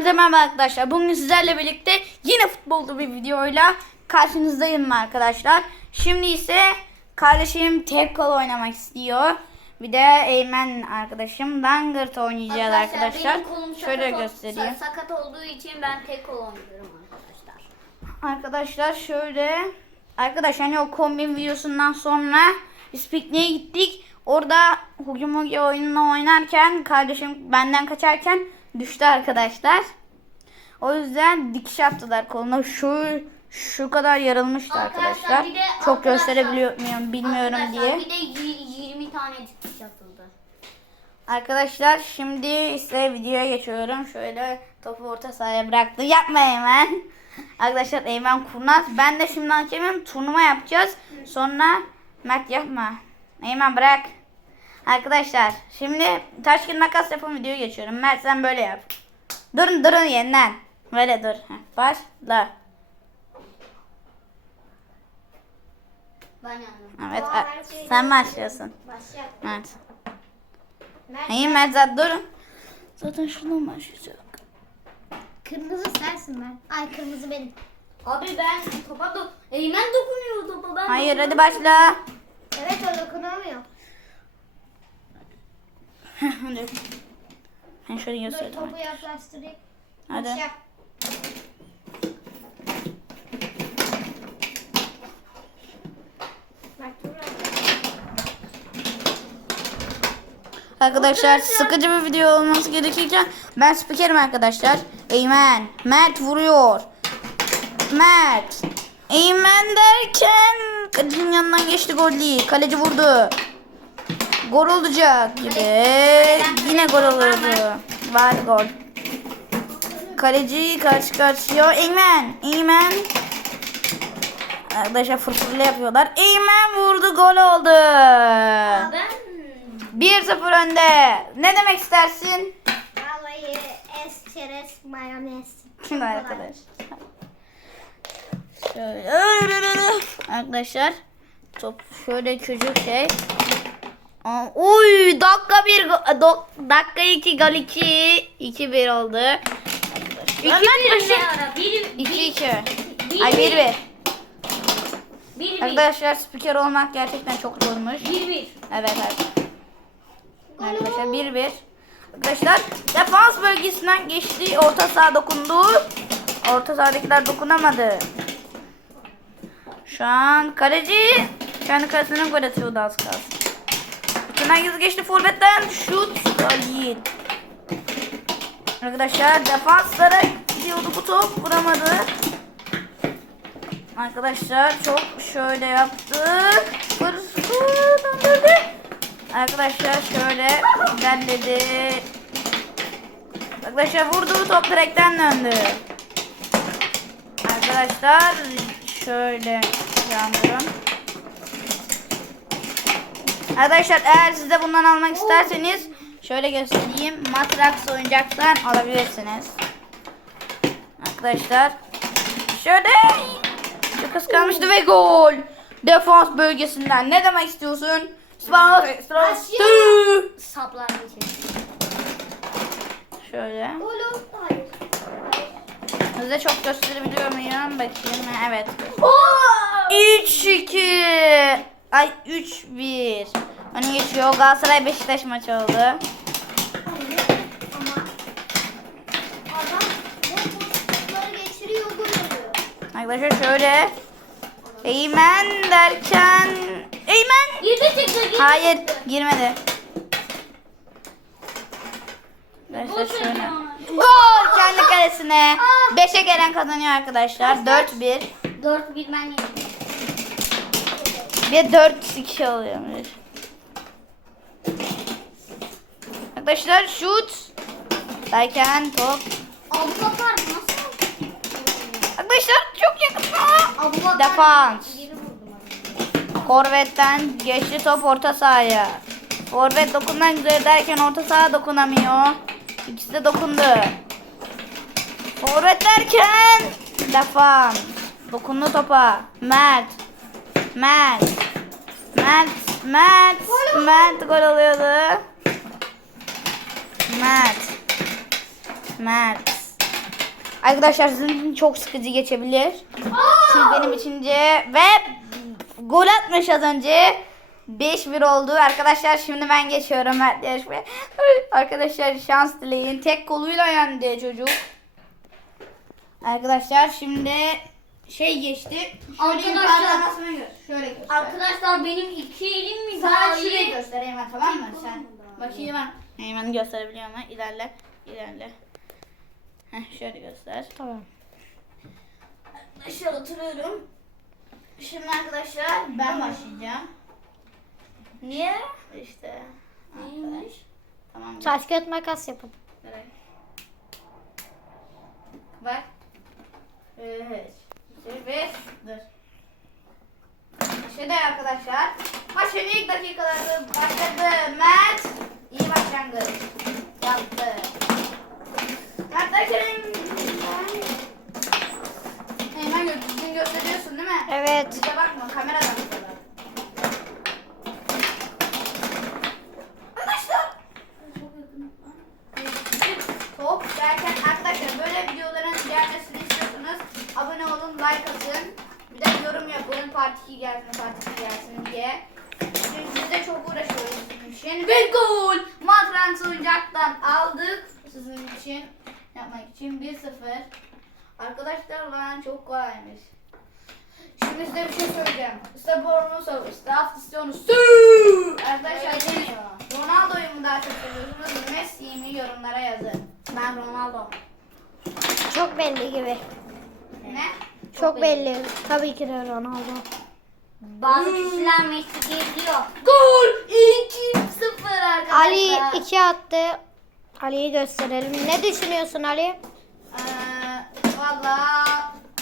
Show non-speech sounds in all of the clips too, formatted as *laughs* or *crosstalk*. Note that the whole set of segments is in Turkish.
Hepinize merhaba arkadaşlar. Bugün sizlerle birlikte yine futbolda bir videoyla karşınızdayım arkadaşlar. Şimdi ise kardeşim tek kol oynamak istiyor. Bir de Eymen arkadaşım Langırt oynayacağız arkadaşlar. sakat Şöyle göstereyim. sa- Sakat olduğu için ben tek kol oynuyorum arkadaşlar. Arkadaşlar şöyle arkadaşlar hani o kombin videosundan sonra biz pikniğe gittik. Orada Hugi Mugi oyununu oynarken kardeşim benden kaçarken düştü arkadaşlar. O yüzden dikiş attılar koluna. Şu şu kadar yarılmıştı Arkadaşlar, arkadaşlar. de Çok arkadaşlar- gösterebiliyor muyum bilmiyorum Arkadaşlar, diye. Bir de y- 20 tane dikiş atıldı. Arkadaşlar şimdi ise videoya geçiyorum. Şöyle topu orta sahaya bıraktım. Yapma Eymen. *laughs* Arkadaşlar Eymen kurnaz. Ben de şimdi hakemim. Turnuva yapacağız. Sonra Mert yapma. Eymen bırak. Arkadaşlar şimdi taş kağıt makas yapın videoya geçiyorum. Mert sen böyle yap. Durun durun yeniden. Böyle dur. Başla. Ben yandım. Evet a- sen başlıyorsun. Başla. Evet. Mert, İyi Mert zaten durun. Zaten şuradan başlayacak. Kırmızı sensin ben. Ay kırmızı benim. Abi ben topa do Eymen dokunuyor topa ben. Hayır hadi başla. Evet o dokunamıyor. Hadi. Ben şöyle Dur göstereyim. topu yaklaştırayım. Hadi. Arkadaşlar sıkıcı bir video olması gerekirken ben spikerim arkadaşlar. Eymen. Mert vuruyor. Mert. Eymen derken kalecinin yanından geçti gol değil. Kaleci vurdu. Gol olacak gibi. Yine gol olurdu. Var gol. Kaleci karşı karşıya. Eymen. Eymen. Arkadaşlar fırfırlı yapıyorlar. Eymen vurdu gol oldu. Ben 1-0 önde. Ne demek istersin? Vallahi es çerez mayonez. Şimdi arkadaş. Şöyle. Arkadaşlar. Top şöyle küçük şey. Aa, Uy dakika bir dok- dakika 2 gol 2 2 1 oldu. iki Ömer bir ara? Bir 2 2. bir Ay 1 1. bir bir Arkadaşlar spiker olmak gerçekten çok zormuş. bir bir. Evet evet. Arkadaşlar 1 1. Arkadaşlar defans bölgesinden geçti. Orta saha dokundu. Orta sahadakiler dokunamadı. Şu an kaleci kendi kalesine gol atıyordu az kalsın. Yüz geçti forvetten şut. Gol Arkadaşlar defanslara gidiyordu bu top vuramadı. Arkadaşlar çok şöyle yaptı. Döndürdü. Arkadaşlar şöyle ilerledi. Arkadaşlar vurdu top direkten döndü. Arkadaşlar şöyle yanıyorum. Arkadaşlar eğer siz de bundan almak isterseniz şöyle göstereyim. Matrax oyuncaktan alabilirsiniz. Arkadaşlar şöyle çok kıskanmıştı ve gol. Defans bölgesinden ne demek istiyorsun? Saplar için. Şöyle. Size çok gösterebiliyor muyum? Bakayım. Evet. 3-2. Ay 3-1. Öne geçiyor. Galatasaray Beşiktaş maçı oldu. Arkadaşlar şöyle. Eymen derken. Eymen. Girdi çıktı girdi Hayır çıktı. girmedi. Arkadaşlar şöyle. Gol kendi kalesine. 5'e gelen kazanıyor arkadaşlar. 4-1. Dört bir ben yedim. Bir 4-2 oluyormuş. Arkadaşlar şut. Derken top. Abu Bakar nasıl? Arkadaşlar çok yakın. Aa! Abu Bakar. *laughs* Defans. Forvet'ten geçti top orta sahaya. Forvet dokunmak üzere derken orta saha dokunamıyor. İkisi de dokundu. Forvet derken defans. Dokundu topa. Mert. Mert. Mert. Mert. Mert gol oluyordu. Mert. Mert. Arkadaşlar sizin için çok sıkıcı geçebilir. Şimdi benim için de ve gol atmış az önce. 5-1 oldu. Arkadaşlar şimdi ben geçiyorum Mert yarışmaya. Arkadaşlar şans dileyin. Tek koluyla yendi çocuk. Arkadaşlar şimdi şey geçti. Arkadaşlar-. Şöyle göster. Arkadaşlar benim iki elim mi şurayı iyi? göster Eymen tamam mı? Sen bakayım ben. Eymen gösterebiliyor mu? İlerle. İlerle. Heh, şöyle göster. Tamam. Aşağı oturuyorum. Şimdi arkadaşlar ben başlayacağım. Niye? İşte. Arkadaş. Tamam. Taş kağıt makas yapın. Bırak. Bak. Evet. Beş. Dur. Başladı arkadaşlar. Maçın ilk dakikaları başladı. Mert. iyi başlangıç. Yaptı. Mert Akın. Hemen gö düzgün gösteriyorsun değil mi? Evet. Bize bakma kameradan bakıyorlar. Arkadaşlar. Top derken arkadaşlar böyle videoların gelmesini istiyorsanız abone olun, like atın. Bir de yorum 2 gelsin, 2 gelsin diye. Çünkü biz de çok uğraşıyoruz sizin için. Ve gol! Matrans oyuncaktan aldık. Sizin için yapmak için 1-0. Arkadaşlar lan çok kolaymış. Şimdi size bir şey söyleyeceğim. Bornu sor, işte aftisyonu sür. Arkadaşlar siz Ronaldo'yu mu daha çok seviyorsunuz, Messi'yi mi yorumlara yazın. Ben Ronaldo. Çok belli gibi. Ne? Çok belli. Tabii ki de Ronaldo. Bazı kişiler Messi diyor. Gol! 2-0 arkadaşlar. Ali 2 attı. Ali'yi gösterelim. Ne düşünüyorsun Ali? Ee, Valla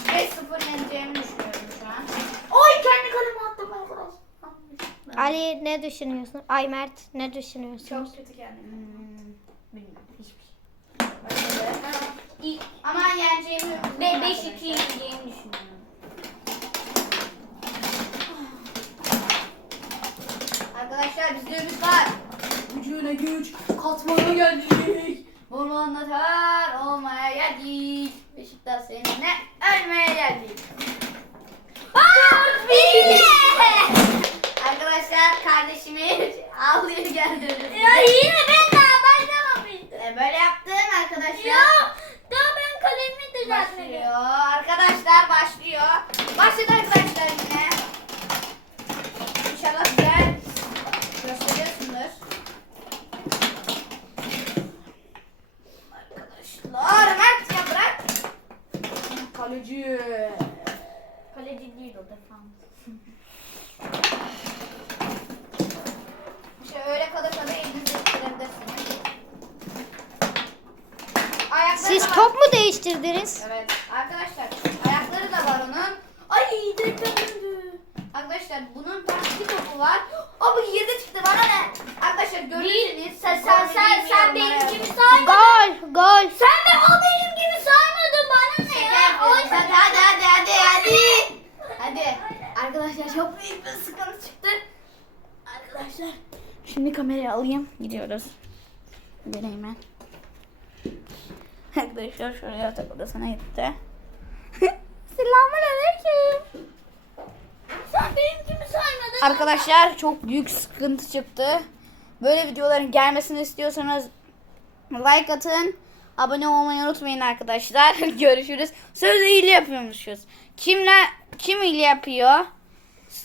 5-0 yeneceğimi düşünüyorum şu an. Oy kendi kaleme attım arkadaşlar. Ali ne düşünüyorsun? Ay Mert ne düşünüyorsun? Çok kötü kendim. Hmm, bilmiyorum hiçbir şey. Ama yeneceğimi ve 5-2 yeneceğini düşünüyorum. Arkadaşlar bizde ümit var. Gücüne güç katmaya geldik. Anlatar olmaya geldik. Beşiktaş seninle ölmeye geldik. Bir. Arkadaşlar kardeşimi ağlıyor geldi. Ya yine ben daha başlamamıştım. E, Böyle yaptım arkadaşlar. Ya daha ben kalemimi düzeltmedim. Başlıyor. Arkadaşlar başlıyor. Başladı arkadaşlar yine. İnşallah güzel gösteriyorsunuz. Arkadaşlar Mert ya bırak. Kaleci. Defans. İşte öyle kada kada elinizi Siz da var. top mu değiştirdiniz? Evet. Arkadaşlar ayakları da var onun. Ay direkten döndü. Arkadaşlar bunun parti topu var. Abi yerde çıktı bana ne? Arkadaşlar görürsünüz. Sen sen sen, sen benim gibi saymadın. Gol, gol. Sen de o benim gibi saymadın bana ne ya? O Hadi hadi hadi hadi hadi. Hadi. Arkadaşlar çok büyük bir sıkıntı çıktı. Arkadaşlar. Şimdi kamerayı alayım. Gidiyoruz. Vereyim ben. Arkadaşlar şuraya yatak odasına gitti. *laughs* Selamun aleyküm. sen benim gibi saymadın. Arkadaşlar çok büyük sıkıntı çıktı. Böyle videoların gelmesini istiyorsanız like atın. Abone olmayı unutmayın arkadaşlar. *laughs* Görüşürüz. Sözü iyiliği yapıyormuşuz. Kimle kim iyiliği yapıyor?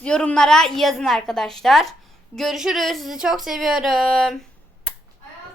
Yorumlara yazın arkadaşlar. Görüşürüz. Sizi çok seviyorum.